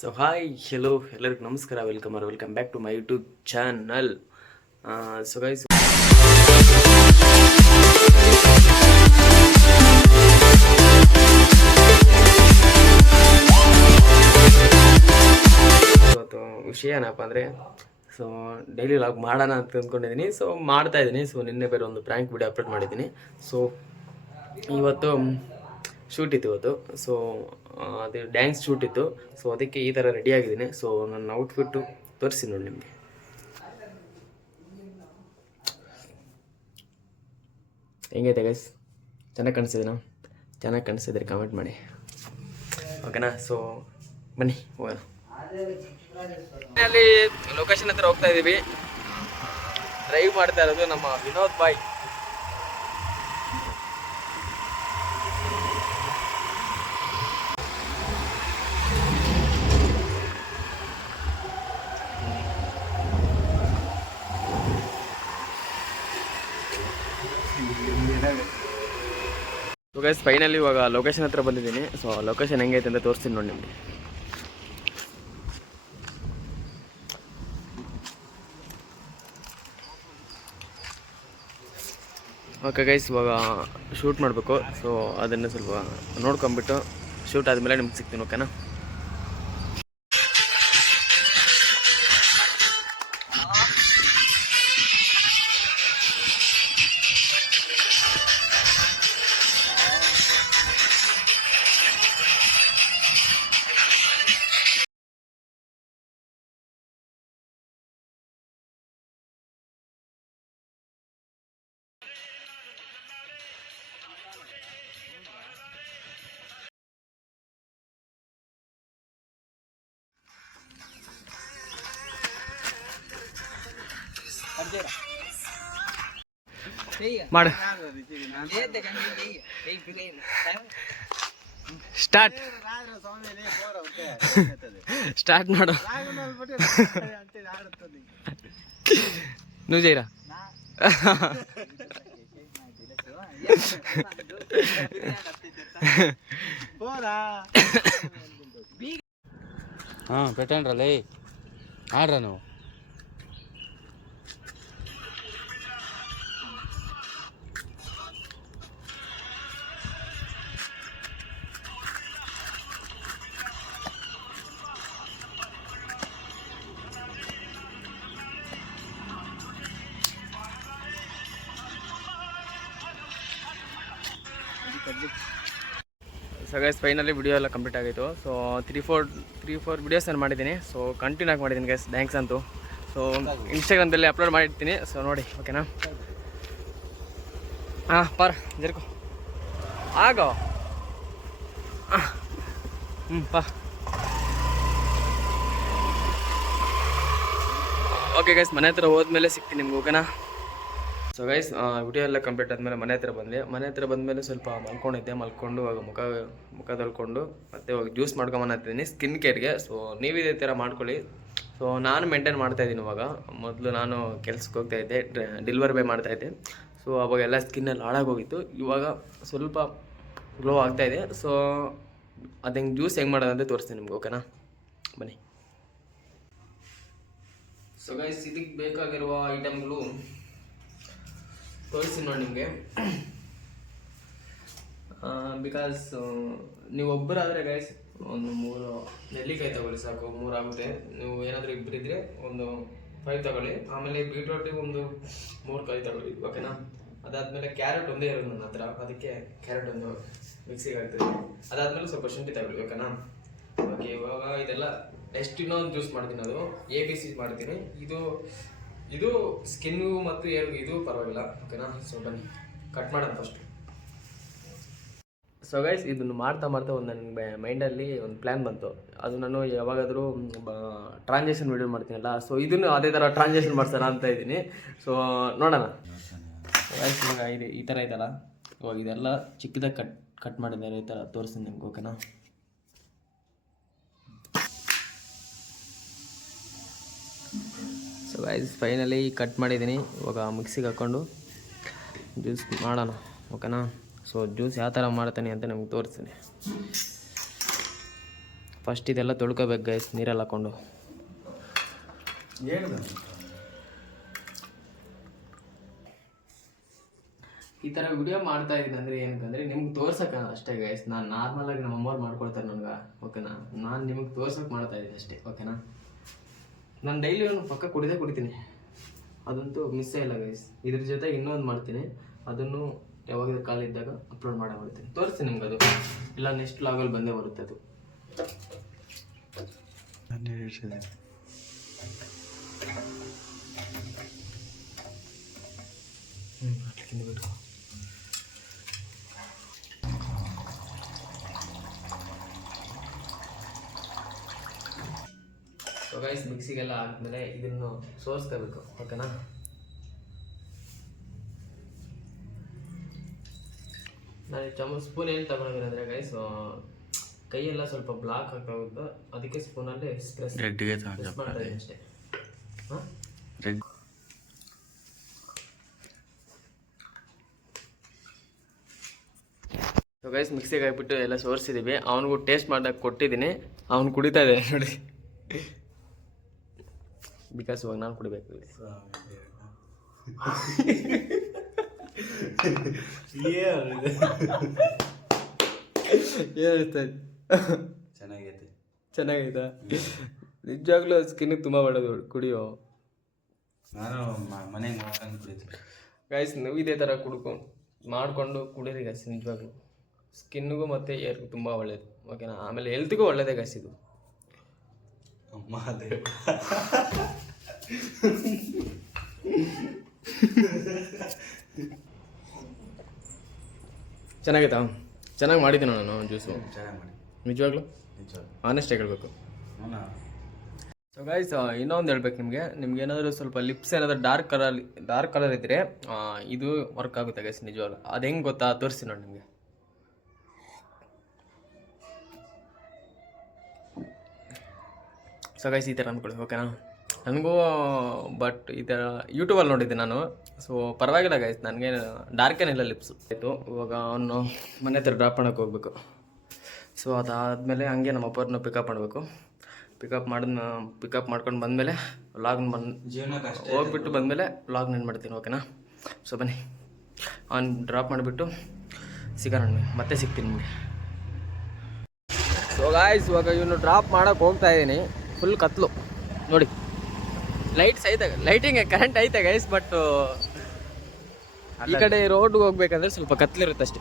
So hi hello ಎಲ್ಲರಿಗೂ ನಮಸ್ಕಾರ, welcome back to my YouTube channel. So guys, ಇವತ್ತು ವಿಷಯ ಏನಪ್ಪ ಅಂದರೆ, ಸೊ ಡೈಲಿ ಲಾಗ್ ಮಾಡೋಣ ಅಂತ ಅಂದ್ಕೊಂಡಿದ್ದೀನಿ. ಸೊ ಮಾಡ್ತಾಯಿದ್ದೀನಿ. ಸೊ ನಿನ್ನೆ ಬೇರೆ ಒಂದು ಪ್ರ್ಯಾಂಕ್ ವಿಡಿಯೋ ಅಪ್ಲೋಡ್ ಮಾಡಿದ್ದೀನಿ. ಸೊ ಇವತ್ತು ಶೂಟ್ ಇತ್ತು ಇವತ್ತು. ಸೊ ಅದು ಡ್ಯಾನ್ಸ್ ಶೂಟ್ ಇತ್ತು. ಸೊ ಅದಕ್ಕೆ ಈ ಥರ ರೆಡಿ ಆಗಿದ್ದೀನಿ. ಸೊ ನನ್ನ ಔಟ್ಫಿಟ್ಟು ತೋರಿಸಿ ನೋಡಿ ನಿಮಗೆ. ಹೆಂಗೈತೆ ಗೈಸ್? ಚೆನ್ನಾಗಿ ಕಾಣಿಸಿದ್ದೀನಾ? ಚೆನ್ನಾಗಿ ಕಾಣಿಸಿದ್ರೆ ಕಮೆಂಟ್ ಮಾಡಿ, ಓಕೆನಾ? ಸೊ ಬನ್ನಿ ಹೋಗೋಣ. ಅಲ್ಲಿ ಲೊಕೇಶನ್ ಹತ್ರ ಹೋಗ್ತಾ ಇದ್ದೀವಿ. ಡ್ರೈವ್ ಮಾಡ್ತಾ ಇರೋದು ನಮ್ಮ ವಿನೋದ್ ಬಾಯ್. ಸೊ ಗೈಸ್, ಫೈನಲಿ ಇವಾಗ ಲೊಕೇಶನ್ ಹತ್ರ ಬಂದಿದ್ದೀನಿ. ಸೊ ಲೊಕೇಶನ್ ಹೆಂಗೈತೆ ಅಂತ ತೋರಿಸ್ತೀನಿ ನೋಡಿ ನಿಮಗೆ. ಓಕೆ ಗೈಸ್, ಇವಾಗ ಶೂಟ್ ಮಾಡಬೇಕು. ಸೊ ಅದನ್ನು ಸ್ವಲ್ಪ ನೋಡ್ಕೊಂಬಿಟ್ಟು ಶೂಟ್ ಆದಮೇಲೆ ನಿಮ್ಗೆ ಸಿಗ್ತೀನಿ, ಓಕೆನಾ? ಮಾಡು, ಸ್ಟಾರ್ಟ್ ಮಾಡು. ನೀವು ಜೈರಾ పెట్టండి ఆడరా నువ్వు. ಸೊ ಗೈಸ್, ಫೈನಲಿ ವಿಡಿಯೋ ಎಲ್ಲ ಕಂಪ್ಲೀಟ್ ಆಗಿತ್ತು. ಸೊ ತ್ರೀ ಫೋರ್ ವಿಡಿಯೋಸ್ ನಾನು ಮಾಡಿದ್ದೀನಿ. ಸೊ ಕಂಟಿನ್ಯೂ ಆಗಿ ಮಾಡಿದ್ದೀನಿ ಗೈಸ್, ಡ್ಯಾನ್ಸ್ ಅಂತೂ. ಸೊ ಇನ್ಸ್ಟಾಗ್ರಾಮ್ದಲ್ಲಿ ಅಪ್ಲೋಡ್ ಮಾಡಿರ್ತೀನಿ. ಸೊ ನೋಡಿ, ಓಕೆನಾ? ಪರ್ ಜರ್ಕೋ ಆಗೋ. ಓಕೆ ಗೈಸ್, ಮನೆ ಹತ್ರ ಹೋದ್ಮೇಲೆ ಸಿಗ್ತೀನಿ ನಿಮ್ಗೆ, ಓಕೆನಾ? ಸೊ ಗೈಸ್, ವಿಡಿಯೋ ಎಲ್ಲ ಕಂಪ್ಲೀಟ್ ಆದಮೇಲೆ ಮನೆ ಹತ್ರ ಬಂದಮೇಲೆ ಸ್ವಲ್ಪ ಮಲ್ಕೊಂಡು ಇವಾಗ ಮುಖ ತೊಳ್ಕೊಂಡು ಮತ್ತೆ ಇವಾಗ ಜ್ಯೂಸ್ ಮಾಡ್ಕೊಂಬಂದಿದ್ದೀನಿ ಸ್ಕಿನ್ ಕೇರ್ಗೆ. ಸೊ ನೀವು ಇದೇ ಥರ ಮಾಡ್ಕೊಳ್ಳಿ. ಸೊ ನಾನು ಮೇಂಟೈನ್ ಮಾಡ್ತಾಯಿದ್ದೀನಿ ಇವಾಗ. ಮೊದಲು ನಾನು ಕೆಲ್ಸಕ್ಕೆ ಹೋಗ್ತಾಯಿದ್ದೆ, ಡೆಲಿವರಿ ಬಾಯ್ ಮಾಡ್ತಾಯಿದ್ದೆ. ಸೊ ಅವಾಗೆಲ್ಲ ಸ್ಕಿನ್ನೆಲ್ಲ ಹಾಳಾಗೋಗಿತ್ತು. ಇವಾಗ ಸ್ವಲ್ಪ ಗ್ಲೋ ಆಗ್ತಾಯಿದೆ. ಸೊ ಅದು ಹೆಂಗೆ ಜ್ಯೂಸ್ ಹೆಂಗೆ ಮಾಡೋದಂತ ತೋರಿಸ್ತೀನಿ ನಿಮ್ಗೆ, ಓಕೆನಾ? ಬನ್ನಿ. ಸೊ ಗೈಸ್, ಇದಕ್ಕೆ ಬೇಕಾಗಿರುವ ಐಟಮ್ಗಳು ತೋರಿಸ್ತೀನಿ ನೋಡಿ ನಿಮಗೆ. ಬಿಕಾಸ್ ನೀವು ಒಬ್ಬರಾದರೆ ಗೈಸ್ ಒಂದು 3 ನೆಲ್ಲಿಕಾಯಿ ತಗೊಳ್ಳಿ, ಸಾಕು. 3 ಆಗುತ್ತೆ. ನೀವು ಏನಾದರೂ ಇಬ್ಬರಿದ್ರೆ ಒಂದು 5 ತಗೊಳ್ಳಿ. ಆಮೇಲೆ ಬೀಟ್ರೋಟಿಗೆ ಒಂದು 3 ಕಾಯಿ ತಗೊಳ್ಳಿ, ಓಕೆನಾ? ಅದಾದಮೇಲೆ ಕ್ಯಾರೆಟ್ ಒಂದೇ ಇರೋದು ನನ್ನ ಹತ್ರ, ಅದಕ್ಕೆ ಕ್ಯಾರೆಟ್ ಒಂದು ಮಿಕ್ಸಿಗೆ ಆಗ್ತದೆ. ಅದಾದಮೇಲೆ ಸ್ವಲ್ಪ ಶುಂಠಿ ತಗೊಳ್ಳಿ, ಓಕೆನಾ? ಓಕೆ, ಇವಾಗ ಇದೆಲ್ಲ ನೆಕ್ಸ್ಟ್ ಇನ್ನೊಂದು ಜ್ಯೂಸ್ ಮಾಡ್ತೀನಿ. ಅದು ABC ಮಾಡ್ತೀನಿ. ಇದು ಸ್ಕಿನ್ನು ಮತ್ತು ಏರ್ಗೂ ಇದು ಪರವಾಗಿಲ್ಲ, ಓಕೆನಾ? ಸೊ ಬನ್ನಿ ಕಟ್ ಮಾಡೋಣ ಫಸ್ಟ್. ಸೊ ಗೈಸ್, ಇದನ್ನು ಮಾಡ್ತಾ ಒಂದು ನನ್ನ ಮೈಂಡಲ್ಲಿ ಒಂದು ಪ್ಲ್ಯಾನ್ ಬಂತು. ಅದು ನಾನು ಯಾವಾಗಾದರೂ ಟ್ರಾನ್ಸಾಕ್ಷನ್ ವೀಡಿಯೋ ಮಾಡ್ತೀನಲ್ಲ, ಸೊ ಇದನ್ನು ಅದೇ ಥರ ಟ್ರಾನ್ಸಾಕ್ಷನ್ ಮಾಡ್ಸೋಣ ಅಂತ ಇದ್ದೀನಿ. ಸೊ ನೋಡೋಣ ಗೈಸ್. ಇವಾಗ ಈ ಥರ ಇದೆಯಲ್ಲ, ಇವಾಗ ಇದೆಲ್ಲ ಚಿಕ್ಕದಾಗಿ ಕಟ್ ಮಾಡಿದ್ದಾರೆ. ಈ ಥರ ತೋರಿಸ್ತೀನಿ ನಿಮ್ಗೆ, ಓಕೆನಾ? ಸೊ ಗೈಸ್, ಫೈನಲಿ ಕಟ್ ಮಾಡಿದ್ದೀನಿ. ಇವಾಗ ಮಿಕ್ಸಿಗೆ ಹಾಕ್ಕೊಂಡು ಜ್ಯೂಸ್ ಮಾಡೋಣ, ಓಕೆನಾ? ಸೊ ಜ್ಯೂಸ್ ಯಾವ ಥರ ಮಾಡ್ತಾನೆ ಅಂತ ನಿಮ್ಗೆ ತೋರಿಸ್ತೀನಿ. ಫಸ್ಟ್ ಇದೆಲ್ಲ ತೊಳ್ಕೊಬೇಕು ಗೈಸ್ ನೀರಲ್ಲಿ ಹಾಕ್ಕೊಂಡು. ಈ ಥರ ವಿಡಿಯೋ ಮಾಡ್ತಾ ಇದ್ದೀನಿ ಅಂದರೆ ಏನಂತಂದರೆ ನಿಮ್ಗೆ ತೋರ್ಸಕ್ಕೆ ಅಷ್ಟೇ ಗೈಸ್. ನಾನು ನಾರ್ಮಲಾಗಿ ನಮ್ಮ ಅಮ್ಮವ್ರು ಮಾಡ್ಕೊಳ್ತಾರೆ ನನಗೆ, ಓಕೆನಾ. ನಾನು ನಿಮಗೆ ತೋರ್ಸೋಕೆ ಮಾಡ್ತಾ ಇದ್ದೀನಿ ಅಷ್ಟೇ, ಓಕೆನಾ. ನಾನು ಡೈಲಿ ಒಂದು ಪಕ್ಕ ಕುಡಿತೀನಿ, ಅದಂತೂ ಮಿಸ್ಸೇ ಇಲ್ಲ ಗೈಸ್. ಇದ್ರ ಜೊತೆ ಇನ್ನೊಂದು ಮಾಡ್ತೀನಿ, ಅದನ್ನು ಯಾವಾಗ ಕಾಲಿದ್ದಾಗ ಅಪ್ಲೋಡ್ ಮಾಡ್ತೀನಿ, ತೋರಿಸ್ತೀನಿ ನಿಮ್ಗೆ. ಅದು ಇಲ್ಲ ನೆಕ್ಸ್ಟ್ ಲಾಗಲ್ಲಿ ಬಂದೇ ಬರುತ್ತೆ ಅದು. ಸೊ ಗೈಸ್ ಮಿಕ್ಸಿಗೆಲ್ಲ ಹಾಕಿದ್ಮೇಲೆ ಇದನ್ನು ಸೋಸ್ಕೋಬೇಕು, ಓಕೆನಾ. ನಾನು ಸ್ಪೂನ್ ಏನು ತಗೊಂಡಿದ್ದೀನಿ ಅಂದರೆ ಗೈಸ್, ಕೈಯೆಲ್ಲ ಸ್ವಲ್ಪ ಬ್ಲಾಕ್ ಆಗ್ತಾಗುತ್ತೆ, ಅದಕ್ಕೆ ಸ್ಪೂನಲ್ಲಿ ಪ್ರೆಸ್ ಮಾಡ್ತಾ ಇದ್ದೀನಿ ಅಷ್ಟೇ. ಹಾಂ ಸೊ ಗೈಸ್ ಮಿಕ್ಸಿಗೆ ಹಾಕ್ಬಿಟ್ಟು ಎಲ್ಲ ಸೋರಿಸಿದ್ದೀವಿ. ಅವನಿಗೂ ಟೇಸ್ಟ್ ಮಾಡೋಕ್ಕೆ ಕೊಟ್ಟಿದ್ದೀನಿ, ಅವ್ನು ಕುಡಿತಾ ಇದೆ ನೋಡಿ. ಬಿಕಾಸ್ ಇವಾಗ ನಾನು ಕುಡಿಬೇಕು. ಚೆನ್ನಾಗೈತಾ? ನಿಜವಾಗ್ಲೂ ಸ್ಕಿನ್ನಿಗೆ ತುಂಬ ಒಳ್ಳೇದು, ಕುಡಿಯೋ. ನಾನು ಮನೆಗೆ ಮಾಡ್ಕೊಂಡು ಕುಡಿತೀನಿ ಗೈಸ್. ನೀವು ಇದೇ ಥರ ಮಾಡಿಕೊಂಡು ಕುಡೀರಿ ಗೈಸ್. ನಿಜವಾಗ್ಲೂ ಸ್ಕಿನ್ನಿಗೂ ಮತ್ತು ಏರ್ಗೂ ತುಂಬ ಒಳ್ಳೇದು, ಓಕೆನಾ. ಆಮೇಲೆ ಹೆಲ್ತ್ಗೂ ಒಳ್ಳೇದೇ ಗೈಸ್ ಇದು. ಚೆನ್ನಾಗೈತಾ? ಚೆನ್ನಾಗಿ ಮಾಡಿದ್ದೀನಿ ನಾನು ಜ್ಯೂಸು, ಚೆನ್ನಾಗಿ ಮಾಡಿ. ನಿಜವಾಗ್ಲೂ ಆನೆಸ್ಟಾಗಿ ಹೇಳ್ಬೇಕು. ಸೊ ಗೈಸ್ ಇನ್ನೊಂದು ಹೇಳ್ಬೇಕು ನಿಮ್ಗೆ ಏನಾದರೂ ಸ್ವಲ್ಪ ಲಿಪ್ಸ್ ಏನಾದರೂ ಡಾರ್ಕ್ ಕಲರ್ ಇದ್ದರೆ ಇದು ವರ್ಕ್ ಆಗುತ್ತೆ ಗೈಸ್ ನಿಜವಾಗ್ಲೂ. ಅದು ಹೆಂಗೆ ಗೊತ್ತಾ, ತೋರಿಸಿ ನೋಡಿ ನಿಮಗೆ. ಸೊ ಗೈಸ್ ಈ ಥರ ಅಂದ್ಕೊಳ್ಳಿ, ಓಕೆನಾ. ನನಗೂ ಬಟ್ ಈ ಥರ ಯೂಟ್ಯೂಬಲ್ಲಿ ನೋಡಿದ್ದೆ ನಾನು. ಸೊ ಪರವಾಗಿಲ್ಲ ಗೈಸ್, ನನಗೆ ಡಾರ್ಕೇನಿಲ್ಲ ಲಿಪ್ಸು. ಆಯಿತು, ಇವಾಗ ಅವನು ಮನೆ ಹತ್ರ ಡ್ರಾಪ್ ಮಾಡೋಕ್ಕೆ ಹೋಗ್ಬೇಕು. ಸೊ ಅದಾದಮೇಲೆ ಹಂಗೆ ನಮ್ಮ ಅಪ್ಪವ್ರನ್ನ ಪಿಕಪ್ ಮಾಡಬೇಕು. ಪಿಕಪ್ ಮಾಡ್ಕೊಂಡು ಬಂದಮೇಲೆ ಹೋಗ್ಬಿಟ್ಟು ಬಂದಮೇಲೆ ವ್ಲಾಗ್ ನಾನು ಮಾಡ್ತೀನಿ, ಓಕೆನಾ. ಸೊ ಬನ್ನಿ, ಅವ್ನು ಡ್ರಾಪ್ ಮಾಡಿಬಿಟ್ಟು ಸಿಗೋಣ, ಮತ್ತೆ ಸಿಗ್ತೀನಿ ನಿಮಗೆ. ಸೊ ಗಾಯ್ಸ್ ಇವಾಗ ಇವನು ಡ್ರಾಪ್ ಮಾಡೋಕ್ಕೆ ಹೋಗ್ತಾ ಇದ್ದೀನಿ. ಫುಲ್ ಕತ್ಲು ನೋಡಿ, ಲೈಟ್ಸ್ ಐತೆ, ಲೈಟಿಂಗ್ ಕರೆಂಟ್ ಐತೆ ಗೈಸ್. ಬಟ್ ಈ ಕಡೆ ರೋಡ್ಗೆ ಹೋಗ್ಬೇಕಂದ್ರೆ ಸ್ವಲ್ಪ ಕತ್ಲಿರುತ್ತೆ ಅಷ್ಟೇ.